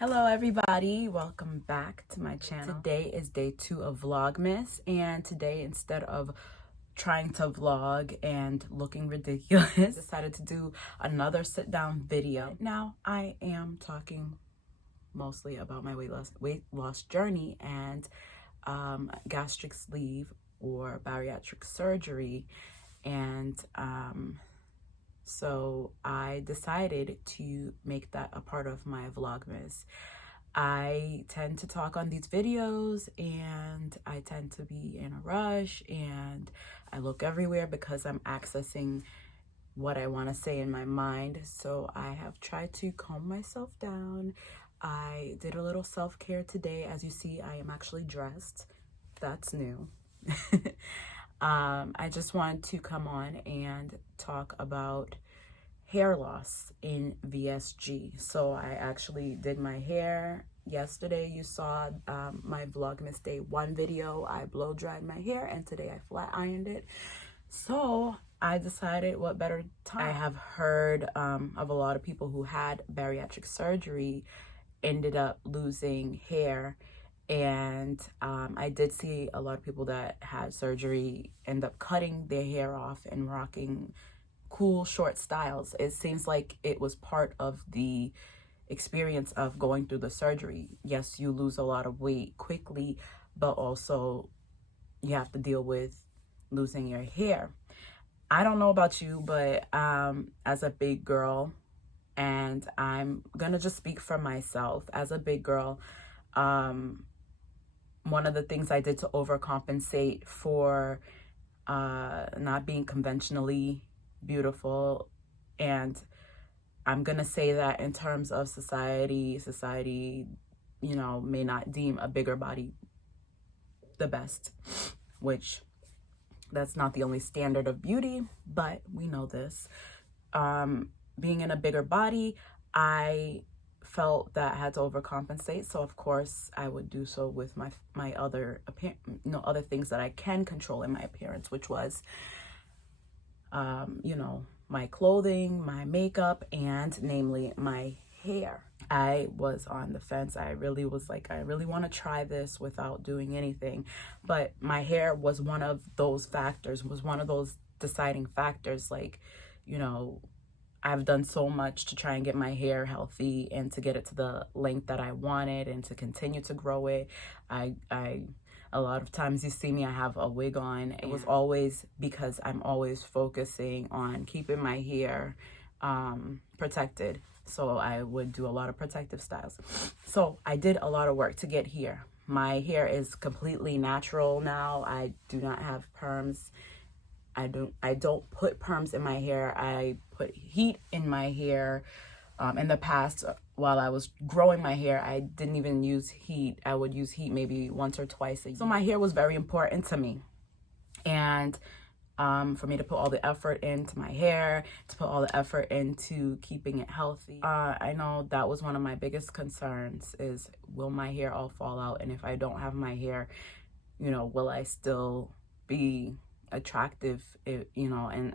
Hello everybody, welcome back to my channel. Today is day 2 of Vlogmas, and today instead of trying to vlog and looking ridiculous, I decided to do another sit down video. Now I am talking mostly about my weight loss journey and gastric sleeve or bariatric surgery, and so I decided to make that a part of my Vlogmas. I tend to talk on these videos and I tend to be in a rush and I look everywhere because I'm accessing what I want to say in my mind. So I have tried to calm myself down. I did a little self-care today. As you see, I am actually dressed. That's new. I just wanted to come on and talk about hair loss in VSG. So I actually did my hair yesterday. You saw my Vlogmas Day 1 video. I blow dried my hair and today I flat ironed it. So I decided what better time. I have heard of a lot of people who had bariatric surgery ended up losing hair. And I did see a lot of people that had surgery end up cutting their hair off and rocking cool short styles. It seems like it was part of the experience of going through the surgery. Yes, you lose a lot of weight quickly, but also you have to deal with losing your hair. I don't know about you, but as a big girl, and I'm gonna just speak for myself, as a big girl, one of the things I did to overcompensate for not being conventionally beautiful, and I'm gonna say that in terms of society, you know, may not deem a bigger body the best, which that's not the only standard of beauty, but we know this. Being in a bigger body, I felt that I had to overcompensate, so of course I would do so with my other other things that I can control in my appearance, which was you know, my clothing, my makeup, and namely my hair. I was on the fence. I really was like, I really want to try this without doing anything, but my hair was one of those factors, was one of those deciding factors. Like, you know, I've done so much to try and get my hair healthy and to get it to the length that I wanted and to continue to grow it. A lot of times you see me, I have a wig on. It was always because I'm always focusing on keeping my hair protected. So I would do a lot of protective styles. So I did a lot of work to get here. My hair is completely natural now. I do not have perms. I don't put perms in my hair. I put heat in my hair. In the past, while I was growing my hair, I didn't even use heat. I would use heat maybe once or twice a year. So my hair was very important to me. And for me to put all the effort into my hair, to put all the effort into keeping it healthy. I know that was one of my biggest concerns, is will my hair all fall out? And if I don't have my hair, you know, will I still be attractive? You know, and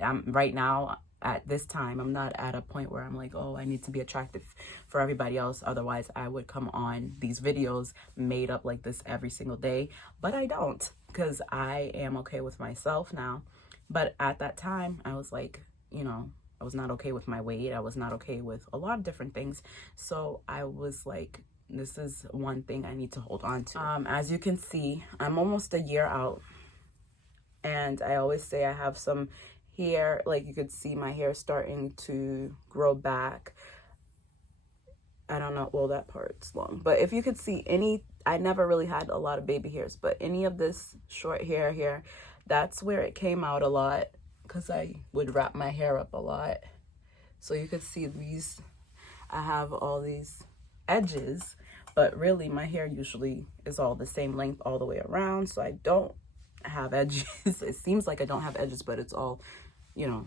I'm right now, at this time, I'm not at a point where I'm like, oh, I need to be attractive for everybody else. Otherwise, I would come on these videos made up like this every single day. But I don't, because I am okay with myself now. But at that time, I was like, you know, I was not okay with my weight. I was not okay with a lot of different things. So I was like, this is one thing I need to hold on to. As you can see, I'm almost a year out. And I always say I have some hair, like you could see my hair starting to grow back. I don't know, well, that part's long, but if you could see I never really had a lot of baby hairs, but any of this short hair here, that's where it came out a lot, because I would wrap my hair up a lot. So you could see these, I have all these edges, but really my hair usually is all the same length all the way around, so I don't have edges. It seems like I don't have edges, but it's all, you know,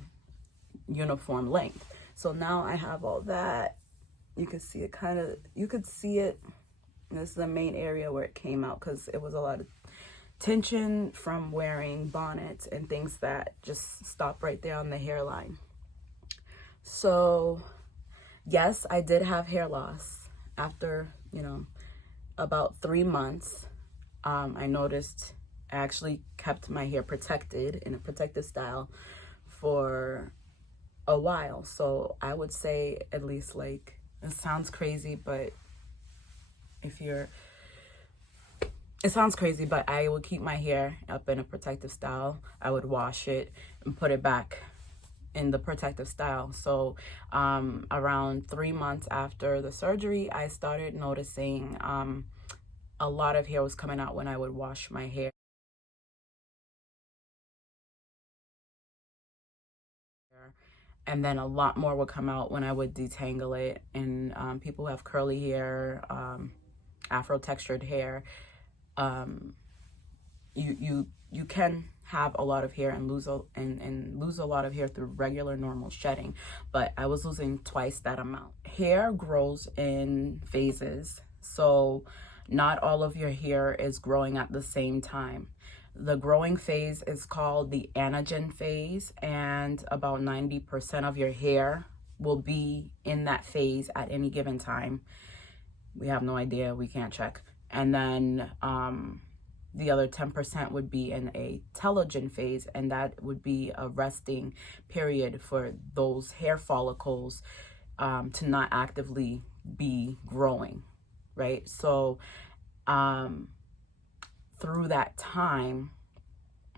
uniform length. So now I have all that. You can see it you could see it. This is the main area where it came out, because it was a lot of tension from wearing bonnets and things that just stop right there on the hairline. So yes, I did have hair loss. after, you know, about 3 months, I noticed I actually kept my hair protected in a protective style for a while. So I would say at least, like, it sounds crazy, but it sounds crazy, but I would keep my hair up in a protective style. I would wash it and put it back in the protective style. So around 3 months after the surgery, I started noticing a lot of hair was coming out when I would wash my hair. And then a lot more would come out when I would detangle it. And people who have curly hair, afro textured hair, you can have a lot of hair and lose a lot of hair through regular normal shedding, but I was losing twice that amount. Hair grows in phases, so not all of your hair is growing at the same time. The growing phase is called the anagen phase, and about 90% of your hair will be in that phase at any given time. We have no idea, we can't check. And then the other 10% would be in a telogen phase, and that would be a resting period for those hair follicles to not actively be growing, right? So through that time,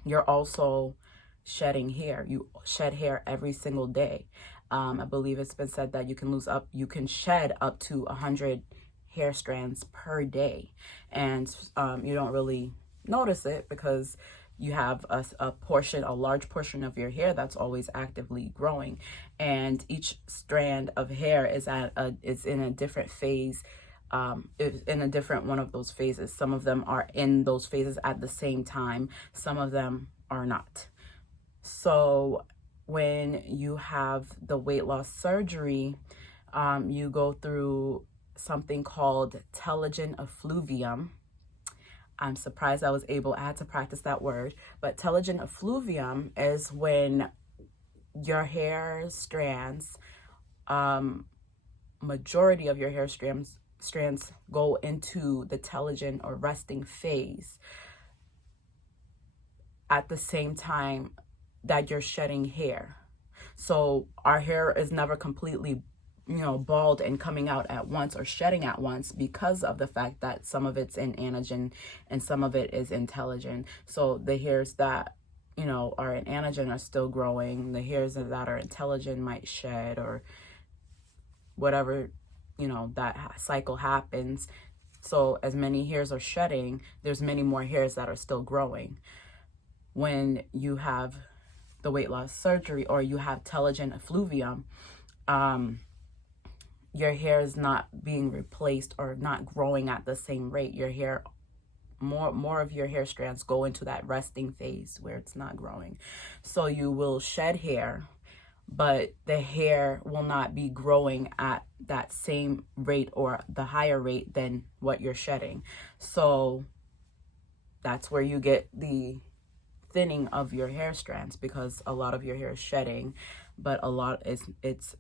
you're also shedding hair. You shed hair every single day. I believe it's been said that you can shed up to 100 hair strands per day, and you don't really notice it because you have a large portion of your hair that's always actively growing, and each strand of hair is in a different phase, in a different one of those phases. Some of them are in those phases at the same time, some of them are not. So when you have the weight loss surgery, you go through something called telogen effluvium. I'm surprised I had to practice that word, but telogen effluvium is when your hair strands, majority of your hair strands go into the telogen or resting phase at the same time that you're shedding hair. So our hair is never completely, bald and coming out at once or shedding at once, because of the fact that some of it's in anagen and some of it is in telogen. So the hairs that, are in anagen are still growing. The hairs that are in telogen might shed, or whatever, that cycle happens. So as many hairs are shedding, there's many more hairs that are still growing. When you have the weight loss surgery or you have telogen effluvium, your hair is not being replaced or not growing at the same rate. Your hair, more of your hair strands go into that resting phase where it's not growing. So you will shed hair, but the hair will not be growing at that same rate or the higher rate than what you're shedding. So that's where you get the thinning of your hair strands, because a lot of your hair is shedding, but it's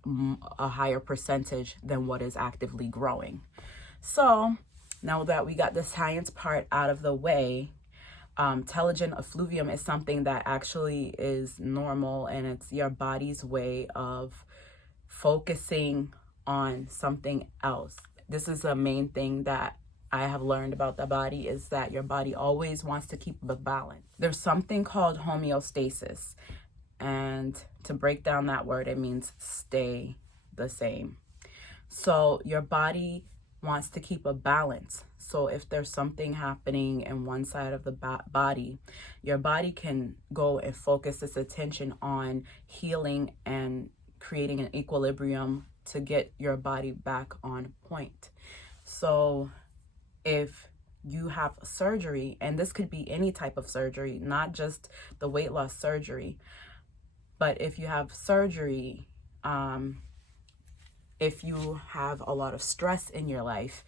a higher percentage than what is actively growing. So now that we got the science part out of the way, telogen effluvium is something that actually is normal, and it's your body's way of focusing on something else. This is a main thing that I have learned about the body, is that your body always wants to keep a balance. There's something called homeostasis, and to break down that word, it means stay the same. So your body wants to keep a balance. So if there's something happening in one side of the body, your body can go and focus its attention on healing and creating an equilibrium to get your body back on point. So if you have surgery, and this could be any type of surgery, not just the weight loss surgery, but if you have surgery, if you have a lot of stress in your life,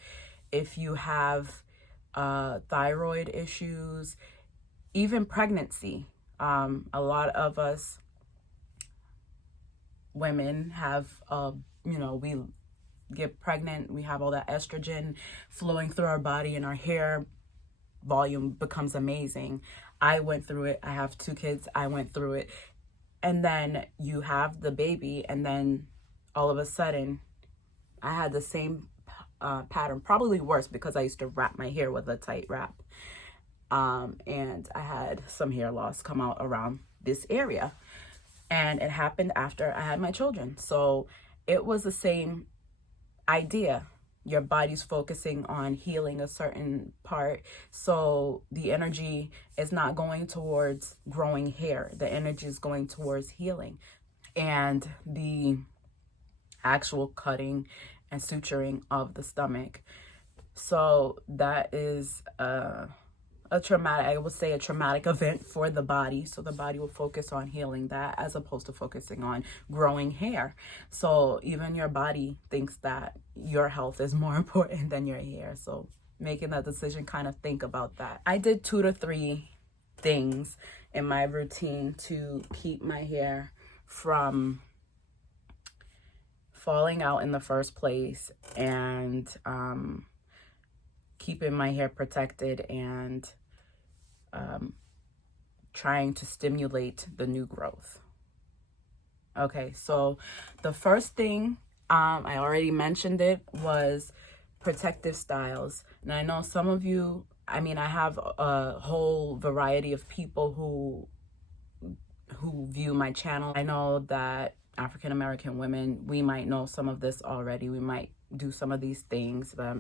if you have thyroid issues, even pregnancy, a lot of us women have, get pregnant, we have all that estrogen flowing through our body, and our hair volume becomes amazing. I went through it. I have 2 kids. I went through it. And then you have the baby, and then all of a sudden I had the same pattern, probably worse, because I used to wrap my hair with a tight wrap. And I had some hair loss come out around this area, and it happened after I had my children. So it was the same idea. Your body's focusing on healing a certain part, so the energy is not going towards growing hair. The energy is going towards healing and the actual cutting and suturing of the stomach. So that is a traumatic, I would say, a traumatic event for the body. So the body will focus on healing that as opposed to focusing on growing hair. So even your body thinks that your health is more important than your hair. So making that decision, kind of think about that. I did 2 to 3 things in my routine to keep my hair from falling out in the first place, and keeping my hair protected, and trying to stimulate the new growth. Okay, so the first thing, I already mentioned it, was protective styles. And I know some of you, I mean, I have a whole variety of people who view my channel. I know that African American women, we might know some of this already. We might do some of these things, but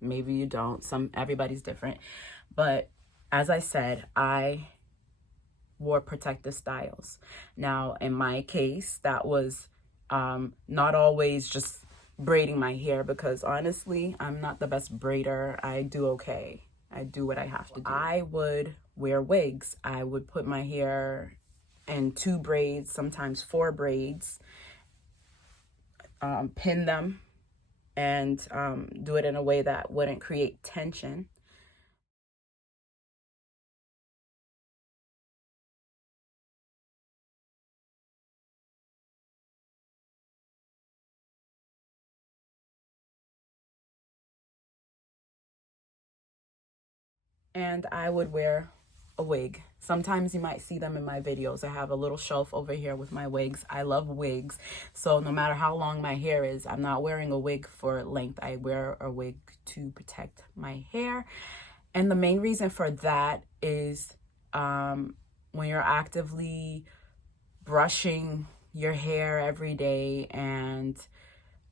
maybe you don't. Everybody's different. But as I said, I wore protective styles. Now, in my case, that was not always just braiding my hair, because honestly, I'm not the best braider. I do okay. I do what I have to do. I would wear wigs. I would put my hair in 2 braids, sometimes 4 braids, pin them, and do it in a way that wouldn't create tension. And I would wear a wig. Sometimes you might see them in my videos. I have a little shelf over here with my wigs. I love wigs. So no matter how long my hair is, I'm not wearing a wig for length. I wear a wig to protect my hair. And the main reason for that is when you're actively brushing your hair every day and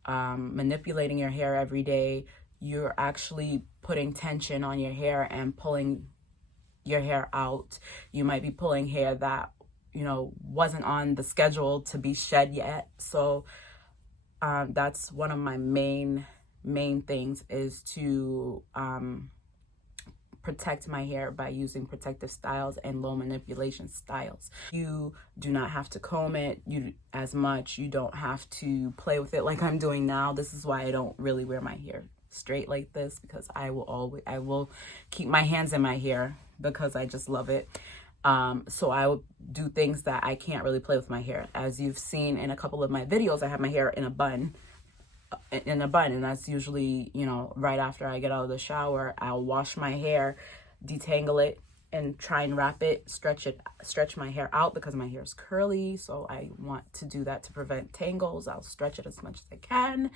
manipulating your hair every day, you're actually putting tension on your hair and pulling your hair out. You might be pulling hair that, you know, wasn't on the schedule to be shed yet. So that's one of my main things, is to protect my hair by using protective styles and low manipulation styles. You do not have to comb it as much. You don't have to play with it like I'm doing now. This is why I don't really wear my hair straight like this, because I will keep my hands in my hair because I just love it. So I will do things that I can't really play with my hair. As you've seen in a couple of my videos, I have my hair in a bun, and that's usually, you know, right after I get out of the shower. I'll wash my hair, detangle it, and try and wrap it, stretch my hair out, because my hair is curly, so I want to do that to prevent tangles. I'll stretch it as much as I can.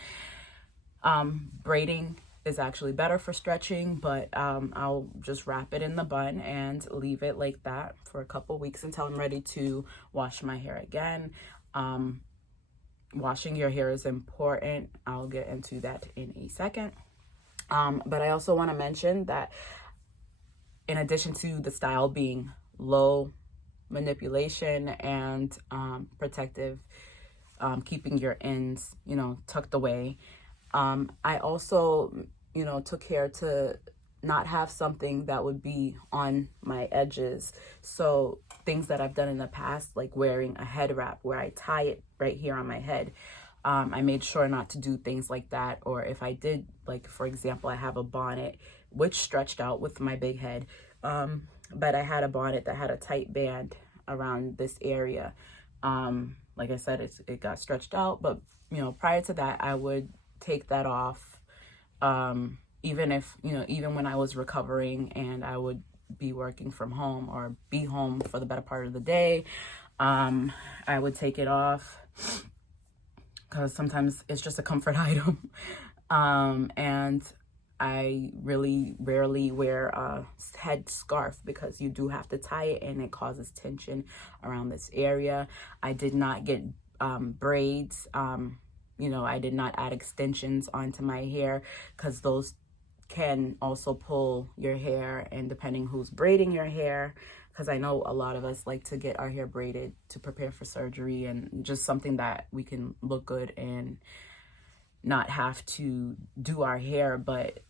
Braiding is actually better for stretching, but I'll just wrap it in the bun and leave it like that for a couple weeks until I'm ready to wash my hair again. Washing your hair is important. I'll get into that in a second. But I also want to mention that in addition to the style being low manipulation and protective, keeping your ends, you know, tucked away, I also, you know, took care to not have something that would be on my edges. So things that I've done in the past, like wearing a head wrap where I tie it right here on my head, I made sure not to do things like that. Or if I did, like, for example, I have a bonnet which stretched out with my big head, but I had a bonnet that had a tight band around this area. Like I said, it got stretched out, but, you know, prior to that, I would take that off. Even if, you know, even when I was recovering and I would be working from home or be home for the better part of the day, I would take it off because sometimes it's just a comfort item. And I really rarely wear a head scarf because you do have to tie it and it causes tension around this area. I did not get braids. You know, I did not add extensions onto my hair because those can also pull your hair, and depending who's braiding your hair, because I know a lot of us like to get our hair braided to prepare for surgery and just something that we can look good and not have to do our hair. But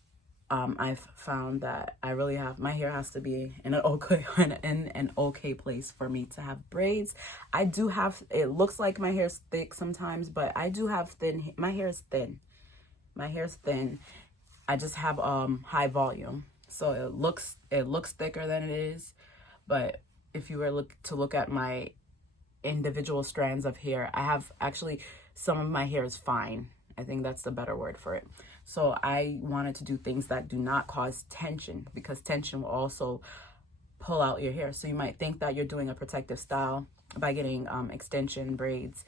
I've found that I really have, my hair has to be in an okay place for me to have braids. I do have, it looks like my hair's thick sometimes, but I do have thin, my hair is thin. My hair's thin. I just have high volume, so it looks thicker than it is. But if you were to look at my individual strands of hair, I have actually, some of my hair is fine. I think that's the better word for it. So I wanted to do things that do not cause tension, because tension will also pull out your hair. So you might think that you're doing a protective style by getting extension braids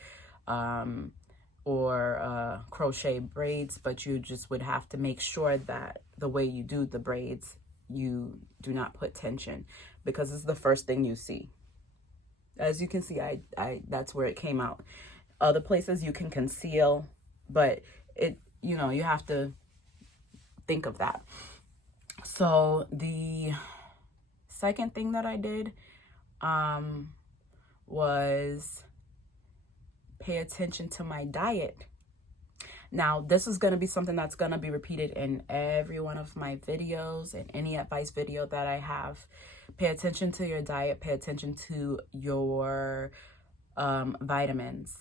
or crochet braids, but you just would have to make sure that the way you do the braids, you do not put tension, because it's the first thing you see. As you can see, I that's where it came out. Other places you can conceal, but it, you know, you have to think of that. So the second thing that I did was pay attention to my diet. Now, this is going to be something that's going to be repeated in every one of my videos and any advice video that I have. Pay attention to your diet. Pay attention to your vitamins.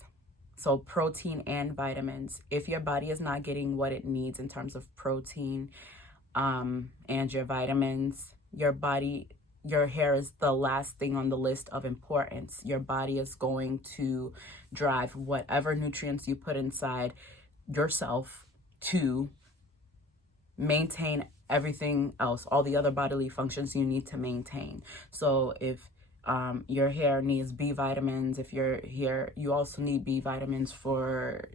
So protein and vitamins. If your body is not getting what it needs in terms of protein and your vitamins, your hair is the last thing on the list of importance. Your body is going to drive whatever nutrients you put inside yourself to maintain everything else, all the other bodily functions you need to maintain. So if your hair needs B vitamins, if your hair, you also need B vitamins for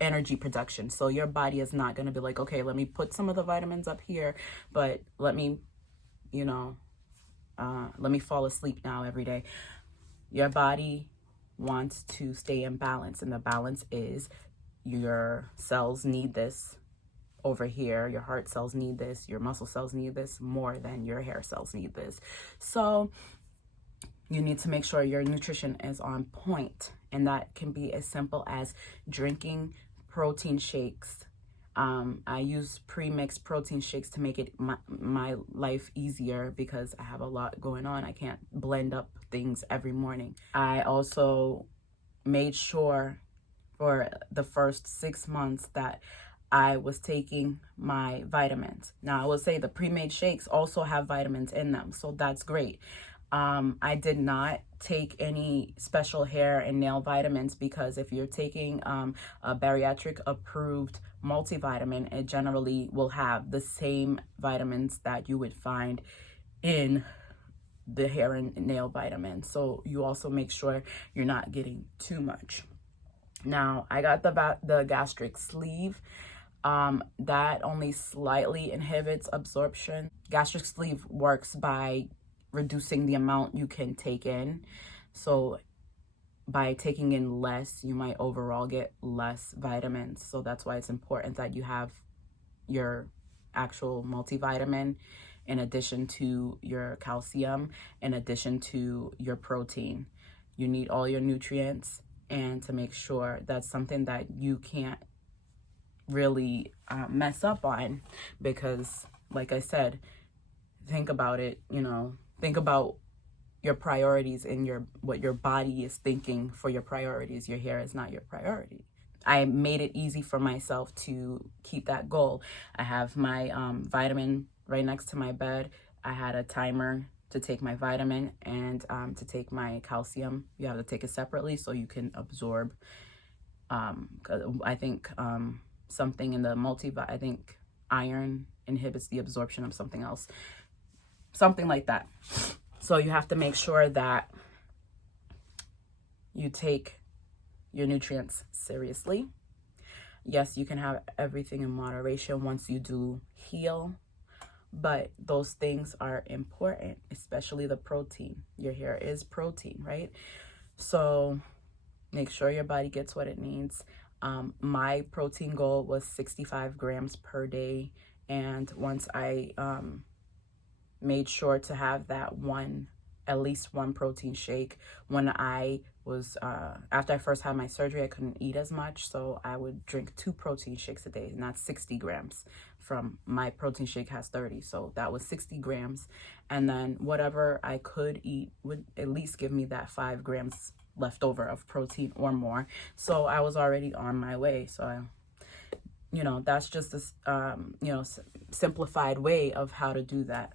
energy production. So your body is not going to be like, okay, let me put some of the vitamins up here, but let me, you know, let me fall asleep now every day. Your body wants to stay in balance, and the balance is your cells need this over here, your heart cells need this, your muscle cells need this more than your hair cells need this. So you need to make sure your nutrition is on point, and that can be as simple as drinking protein shakes. I use pre-mixed protein shakes to make it my life easier because I have a lot going on. I can't blend up things every morning. I also made sure for the first 6 months that I was taking my vitamins. Now, I will say the pre-made shakes also have vitamins in them, so that's great. I did not take any special hair and nail vitamins, because if you're taking a bariatric approved multivitamin, it generally will have the same vitamins that you would find in the hair and nail vitamins. So you also make sure you're not getting too much. Now, I got the gastric sleeve. That only slightly inhibits absorption. Gastric sleeve works by reducing the amount you can take in. So by taking in less, you might overall get less vitamins. So that's why it's important that you have your actual multivitamin in addition to your calcium, in addition to your protein. You need all your nutrients, and to make sure that's something that you can't really mess up on, because like I said, think about it, you know, think about your priorities and what your body is thinking for your priorities. Your hair is not your priority. I made it easy for myself to keep that goal. I have my vitamin right next to my bed. I had a timer to take my vitamin and to take my calcium. You have to take it separately so you can absorb. I think something in the I think iron inhibits the absorption of something else, something like that. So you have to make sure that you take your nutrients seriously. Yes, you can have everything in moderation once you do heal, but those things are important, especially the protein. Your hair is protein, right? So make sure your body gets what it needs. My protein goal was 65 grams per day. And once I made sure to have that at least one protein shake. When I was, after I first had my surgery, I couldn't eat as much. So I would drink 2 protein shakes a day, and that's 60 grams. From my protein shake has 30. So that was 60 grams. And then whatever I could eat would at least give me that 5 grams left over of protein or more. So I was already on my way. So that's just this, simplified way of how to do that.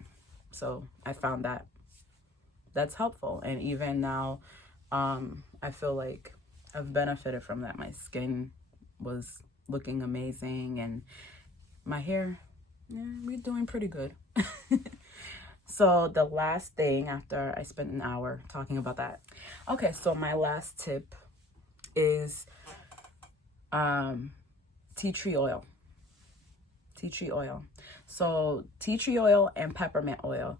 So I found that that's helpful. And even now, I feel like I've benefited from that. My skin was looking amazing, and my hair, we're doing pretty good. So the last thing, after I spent an hour talking about that. Okay, so my last tip is tea tree oil. Tea tree oil. So tea tree oil and peppermint oil.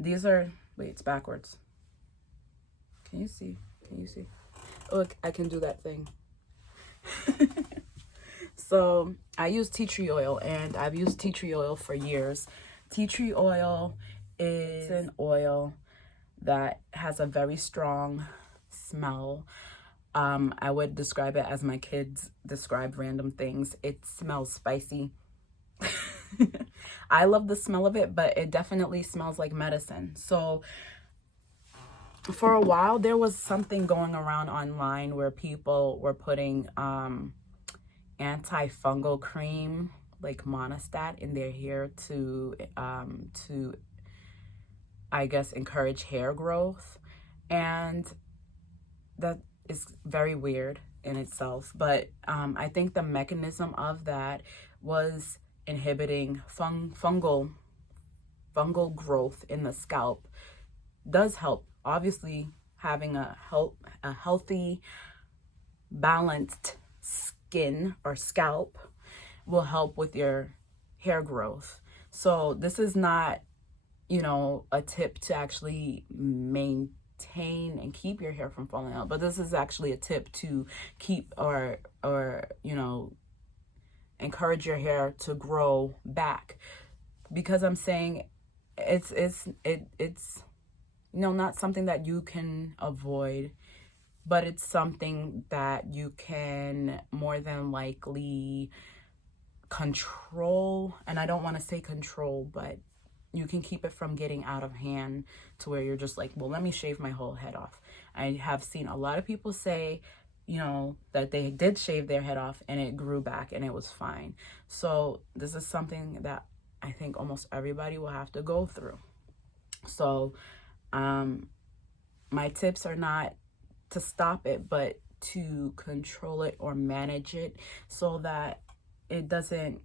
These are, wait, it's backwards. Can you see? Look, I can do that thing. So I use tea tree oil, and I've used tea tree oil for years. Tea tree oil is an oil that has a very strong smell. I would describe it as my kids describe random things. It smells spicy. I love the smell of it, but it definitely smells like medicine. So for a while, there was something going around online where people were putting antifungal cream like Monostat in their hair to I guess encourage hair growth, and that is very weird in itself. But I think the mechanism of that was inhibiting fungal growth in the scalp. Does help. Obviously, having a healthy, balanced skin or scalp will help with your hair growth. So this is not, a tip to actually maintain and keep your hair from falling out, but this is actually a tip to keep or encourage your hair to grow back, because I'm saying it's not something that you can avoid, but it's something that you can more than likely control. And I don't want to say control, but you can keep it from getting out of hand to where you're just like, well, let me shave my whole head off. I have seen a lot of people say, that they did shave their head off and it grew back and it was fine. So this is something that I think almost everybody will have to go through. So my tips are not to stop it, but to control it or manage it so that it doesn't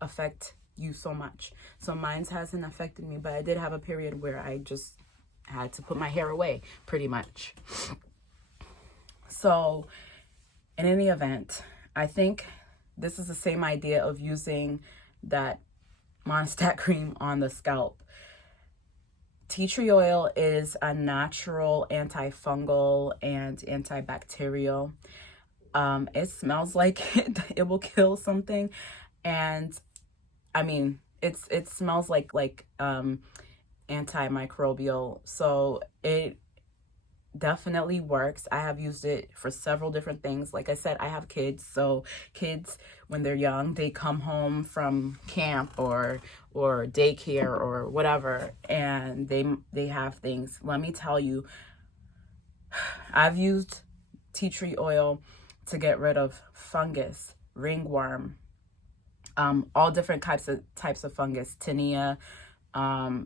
affect you so much. So mine hasn't affected me, but I did have a period where I just had to put my hair away pretty much. So in any event, I think this is the same idea of using that Monostat cream on the scalp. Tea tree oil is a natural antifungal and antibacterial. It smells like it will kill something, and I mean it smells like antimicrobial. So it definitely works. I have used it for several different things. Like I said, I have kids, so kids when they're young, they come home from camp or daycare or whatever, and they have things. Let me tell you, I've used tea tree oil to get rid of fungus, ringworm, all different types of fungus, tinea,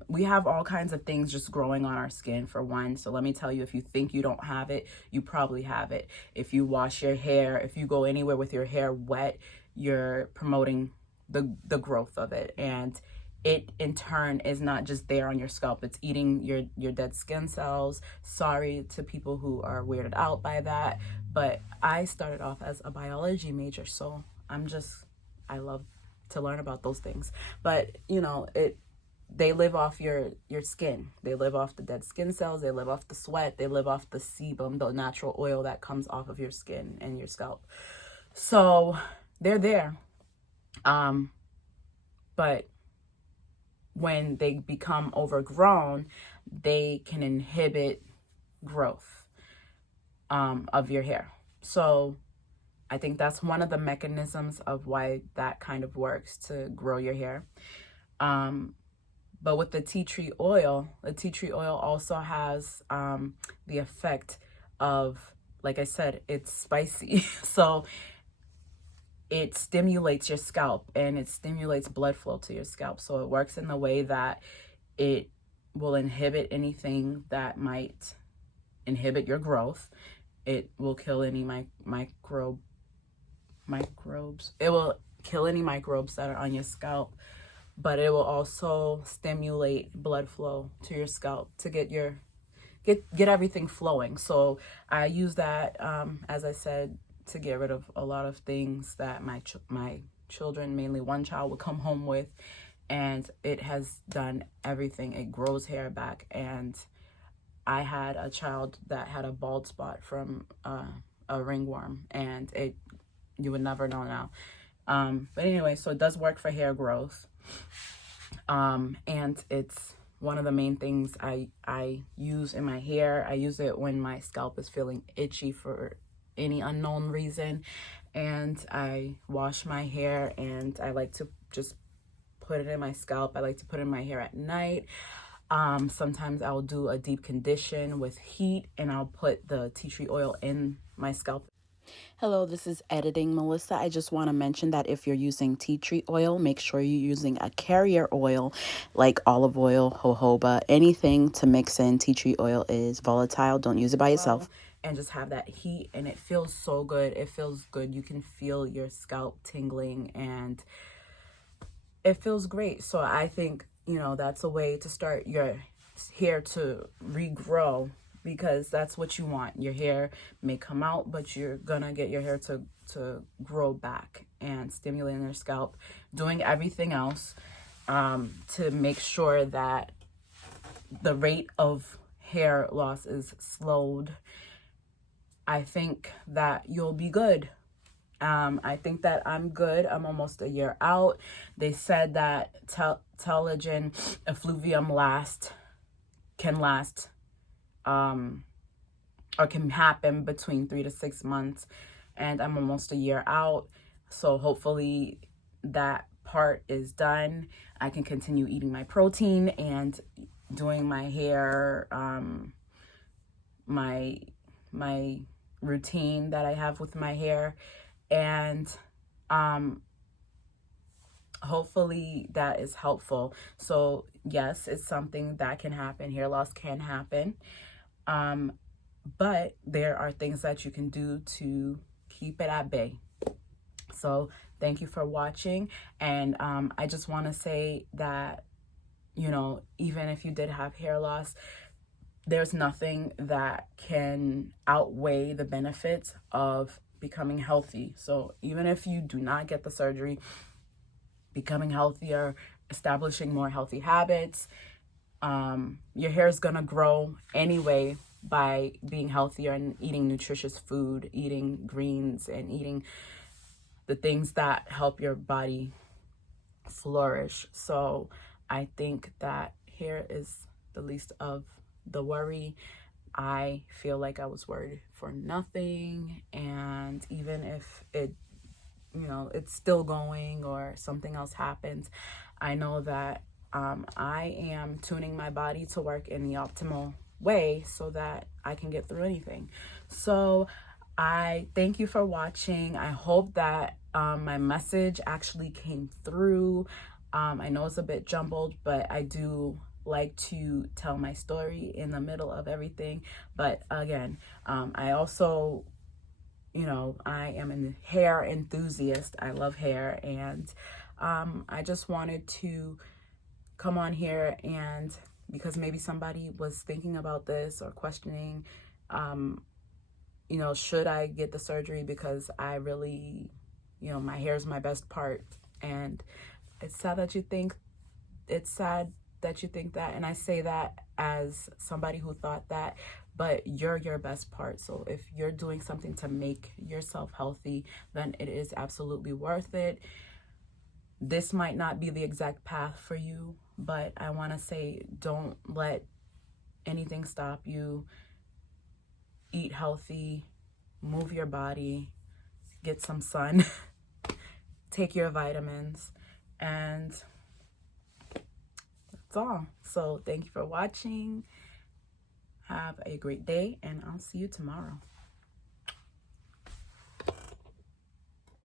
We have all kinds of things just growing on our skin, for one. So let me tell you, if you think you don't have it, you probably have it. If you wash your hair, if you go anywhere with your hair wet, you're promoting the growth of it. And it in turn is not just there on your scalp, it's eating your dead skin cells. Sorry to people who are weirded out by that, but I started off as a biology major, so I love to learn about those things. But you know, they live off your skin. They live off the dead skin cells, they live off the sweat, they live off the sebum, the natural oil that comes off of your skin and your scalp. So they're there. But when they become overgrown, they can inhibit growth of your hair. So I think that's one of the mechanisms of why that kind of works, to grow your hair. But with the tea tree oil also has the effect of, like I said, it's spicy. So it stimulates your scalp and it stimulates blood flow to your scalp. So it works in the way that it will inhibit anything that might inhibit your growth. It will kill any microbes. It will kill any microbes that are on your scalp, but it will also stimulate blood flow to your scalp to get everything flowing. So I use that, as I said, to get rid of a lot of things that my children, mainly one child, would come home with, and it has done everything. It grows hair back, and I had a child that had a bald spot from a ringworm, and you would never know now. But anyway, so it does work for hair growth, and it's one of the main things I use in my hair. I use it when my scalp is feeling itchy for any unknown reason, and I wash my hair, and I like to just put it in my scalp. I like to put it in my hair at night. Sometimes I'll do a deep condition with heat, and I'll put the tea tree oil in my scalp. Hello, this is Editing Melissa. I just want to mention that if you're using tea tree oil, make sure you're using a carrier oil like olive oil, jojoba, anything to mix in. Tea tree oil is volatile. Don't use it by yourself. And just have that heat, and it feels so good. It feels good. You can feel your scalp tingling, and it feels great. So I think, you know, that's a way to start your hair to regrow, because that's what you want. Your hair may come out, but you're gonna get your hair to grow back, and stimulating your scalp, doing everything else to make sure that the rate of hair loss is slowed. I think that you'll be good. I think that I'm good. I'm almost a year out. They said that telogen effluvium can last or can happen between 3 to 6 months, and I'm almost a year out. So hopefully that part is done. I can continue eating my protein and doing my hair, my routine that I have with my hair, and hopefully that is helpful. So yes, it's something that can happen. Hair loss can happen, but there are things that you can do to keep it at bay. So thank you for watching, and I just want to say that, you know, even if you did have hair loss, there's nothing that can outweigh the benefits of becoming healthy. So even if you do not get the surgery, becoming healthier, establishing more healthy habits, your hair is gonna grow anyway by being healthier and eating nutritious food, eating greens, and eating the things that help your body flourish. So I think that hair is the least of the worry. I feel like I was worried for nothing, and even if it, you know, it's still going or something else happens, I know that I am tuning my body to work in the optimal way so that I can get through anything. So I thank you for watching. I hope that my message actually came through. I know it's a bit jumbled, but I do like to tell my story in the middle of everything. But again, I also, you know, I am a hair enthusiast. I love hair, and I just wanted to come on here, and because maybe somebody was thinking about this or questioning, you know, should I get the surgery, because I really, you know, my hair is my best part. And it's sad that you think that, and I say that as somebody who thought that, but you're your best part. So if you're doing something to make yourself healthy, then it is absolutely worth it. This might not be the exact path for you, but I want to say, don't let anything stop you. Eat healthy, move your body, get some sun, take your vitamins, and that's all. So thank you for watching. Have a great day, and I'll see you tomorrow.